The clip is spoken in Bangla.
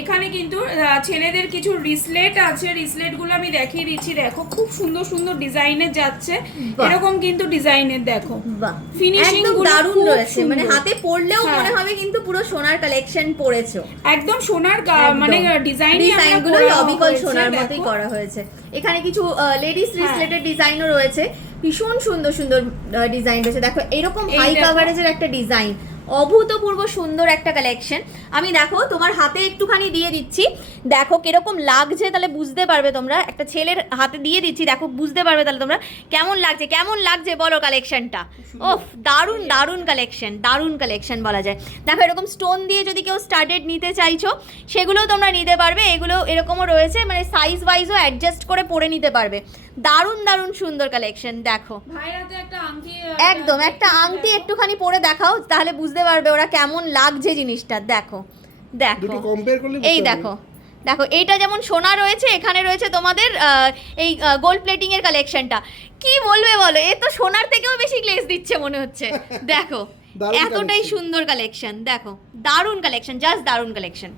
এখানে কিন্তু ছেলেদের কিছু রিসলেট আছে, রিসলেট গুলো আমি দেখিয়ে দিচ্ছি। দেখো খুব সুন্দর সুন্দর ডিজাইনের যাচ্ছে, এরকম কিন্তু ডিজাইনের দেখো ফিনিশিং একদম গুলো দারুণ রয়েছে, মানে সুন্দর। হাতে পরলেও হ্যাঁ। মনে হবে কিন্তু পুরো সোনার কালেকশন পরেছো। একদম সোনার মানে ডিজাইন গুলো অবিকল সোনার মতোই করা হয়েছে। এখানে কিছু লেডিস রিসলেটেড ডিজাইনও রয়েছে, ভীষণ সুন্দর সুন্দর ডিজাইন রয়েছে। দেখো এরকম হাই কাভারেজের একটা ডিজাইন, অভূতপূর্ব সুন্দর একটা কালেকশন। আমি দেখো তোমার হাতে একটুখানি দিয়ে দিচ্ছি, দেখো কিরকম লাগছে, তাহলে বুঝতে পারবে তোমরা। একটা ছেলের হাতে দিয়ে দিচ্ছি, দেখো বুঝতে পারবে তাহলে তোমরা কেমন লাগছে। কেমন লাগছে বলো কালেকশনটা? ওফ, দারুণ দারুণ কালেকশন, দারুণ কালেকশন বলা যায়। দেখো এরকম স্টোন দিয়ে যদি কেউ স্টার্টেড নিতে চাইছো সেগুলোও তোমরা নিতে পারবে। এগুলো এরকমও রয়েছে, মানে সাইজ ওয়াইজও অ্যাডজাস্ট করে পরে নিতে পারবে। দারুণ দারুণ সুন্দর কালেকশন। দেখো একদম একটা আংটি একটুখানি পরে দেখাও, তাহলে বুঝতে পারবে ওরা কেমন লাগছে জিনিসটা। দেখো দেখো এই দেখো, দেখো এইটা যেমন সোনা রয়েছে, এখানে রয়েছে তোমাদের এই গোল্ড প্লেটিং এর কালেকশনটা। কি বলবে বলো, এ তো সোনার থেকেও বেশি গ্লেজ দিচ্ছে মনে হচ্ছে। দেখো এতটাই সুন্দর কালেকশন, দেখো দারুণ কালেকশন, জাস্ট দারুণ কালেকশন।